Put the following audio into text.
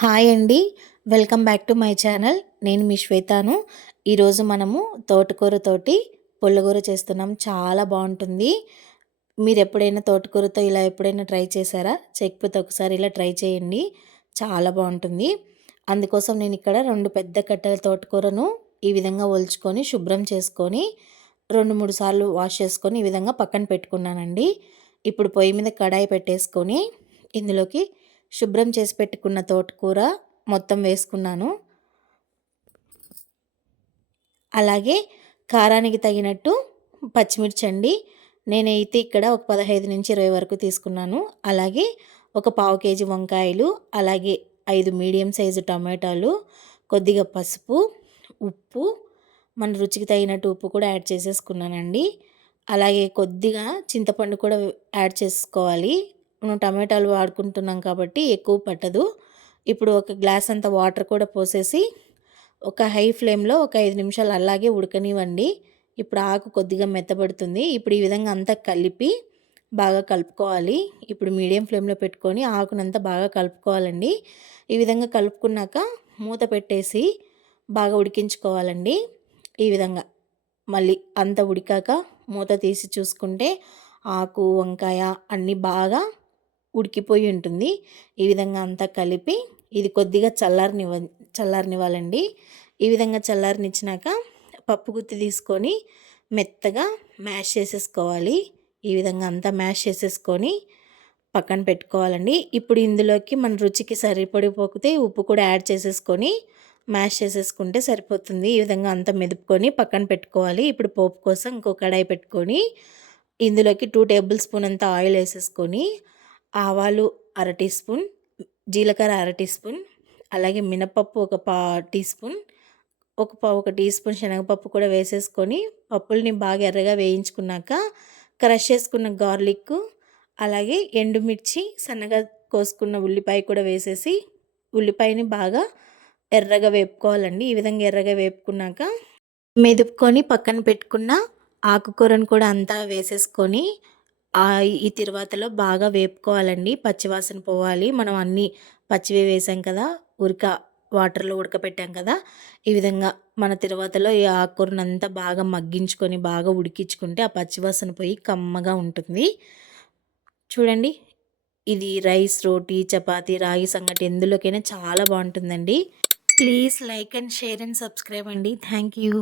Hi అండి. Welcome back to my channel. నేను మీ శ్వేతాను. ఈరోజు మనము తోటకూరతోటి పుల్లగూర చేస్తున్నాం. చాలా బాగుంటుంది. మీరు ఎప్పుడైనా తోటకూరతో ఇలా ఎప్పుడైనా ట్రై చేశారా? చెక్పోతే ఒకసారి ఇలా ట్రై చేయండి. చాలా బాగుంటుంది. అందుకోసం నేను ఇక్కడ రెండు పెద్ద కట్టెల తోటకూరను ఈ విధంగా ఒలుచుకొని శుభ్రం చేసుకొని రెండు మూడు సార్లు వాష్ చేసుకొని ఈ విధంగా పక్కన పెట్టుకున్నానండి. ఇప్పుడు పొయ్యి మీద కడాయి పెట్టేసుకొని ఇందులోకి శుభ్రం చేసి పెట్టుకున్న తోటకూర మొత్తం వేసుకున్నాను. అలాగే కారానికి తగినట్టు పచ్చిమిర్చి అండి నేనైతే ఇక్కడ ఒక పదహైదు నుంచి ఇరవై వరకు తీసుకున్నాను. అలాగే ఒక పావు కేజీ వంకాయలు అలాగే ఐదు మీడియం సైజు టమాటాలు కొద్దిగా పసుపు ఉప్పు మన రుచికి తగినట్టు ఉప్పు కూడా యాడ్ చేసేసుకున్నానండి. అలాగే కొద్దిగా చింతపండు కూడా యాడ్ చేసుకోవాలి. టమాటాలు వాడుకుంటున్నాం కాబట్టి ఎక్కువ పట్టదు. ఇప్పుడు ఒక గ్లాస్ అంత వాటర్ కూడా పోసేసి ఒక హై ఫ్లేమ్లో ఒక ఐదు నిమిషాలు అలాగే ఉడకనివ్వండి. ఇప్పుడు ఆకు కొద్దిగా మెత్తబడుతుంది. ఇప్పుడు ఈ విధంగా అంతా కలిపి బాగా కలుపుకోవాలి. ఇప్పుడు మీడియం ఫ్లేమ్లో పెట్టుకొని ఆకునంతా బాగా కలుపుకోవాలండి. ఈ విధంగా కలుపుకున్నాక మూత పెట్టేసి బాగా ఉడికించుకోవాలండి. ఈ విధంగా మళ్ళీ అంత ఉడికాక మూత తీసి చూసుకుంటే ఆకు వంకాయ అన్నీ బాగా ఉడికిపోయి ఉంటుంది. ఈ విధంగా అంతా కలిపి ఇది కొద్దిగా చల్లారనివ్వ చల్లారనివ్వాలండి. ఈ విధంగా చల్లారనిచ్చినాక పప్పు గుత్తి తీసుకొని మెత్తగా మ్యాష్ చేసేసుకోవాలి. ఈ విధంగా అంతా మ్యాష్ చేసేసుకొని పక్కన పెట్టుకోవాలండి. ఇప్పుడు ఇందులోకి మన రుచికి సరిపడిపోతే ఉప్పు కూడా యాడ్ చేసేసుకొని మ్యాష్ చేసేసుకుంటే సరిపోతుంది. ఈ విధంగా అంతా మెదుపుకొని పక్కన పెట్టుకోవాలి. ఇప్పుడు పోపు కోసం ఇంకో కడాయి పెట్టుకొని ఇందులోకి టూ టేబుల్ స్పూన్ అంత ఆయిల్ వేసేసుకొని ఆవాలు అర టీ స్పూన్ జీలకర్ర అర టీ స్పూన్ అలాగే మినపప్పు ఒక పా టీ స్పూన్ ఒక పా ఒక టీ స్పూన్ శనగపప్పు కూడా వేసేసుకొని పప్పుల్ని బాగా ఎర్రగా వేయించుకున్నాక క్రష్ చేసుకున్న గార్లిక్ అలాగే ఎండుమిర్చి సన్నగా కోసుకున్న ఉల్లిపాయ కూడా వేసేసి ఉల్లిపాయని బాగా ఎర్రగా వేపుకోవాలండి. ఈ విధంగా ఎర్రగా వేపుకున్నాక మెదుపుకొని పక్కన పెట్టుకున్న ఆకుకూరను కూడా అంతా వేసేసుకొని ఈ తిరువాతలో బాగా వేపుకోవాలండి. పచ్చివాసన పోవాలి. మనం అన్నీ పచ్చివే వేసాం కదా ఉరిక వాటర్లో ఉడకపెట్టాం కదా ఈ విధంగా మన తిరువాతలో ఈ ఆకుకూరను అంతా బాగా మగ్గించుకొని బాగా ఉడికించుకుంటే ఆ పచ్చివాసన పోయి కమ్మగా ఉంటుంది. చూడండి ఇది రైస్ రోటీ చపాతి రాగి సంగటి ఎందులోకైనా చాలా బాగుంటుందండి. Please like and share and subscribe అండి. Thank you.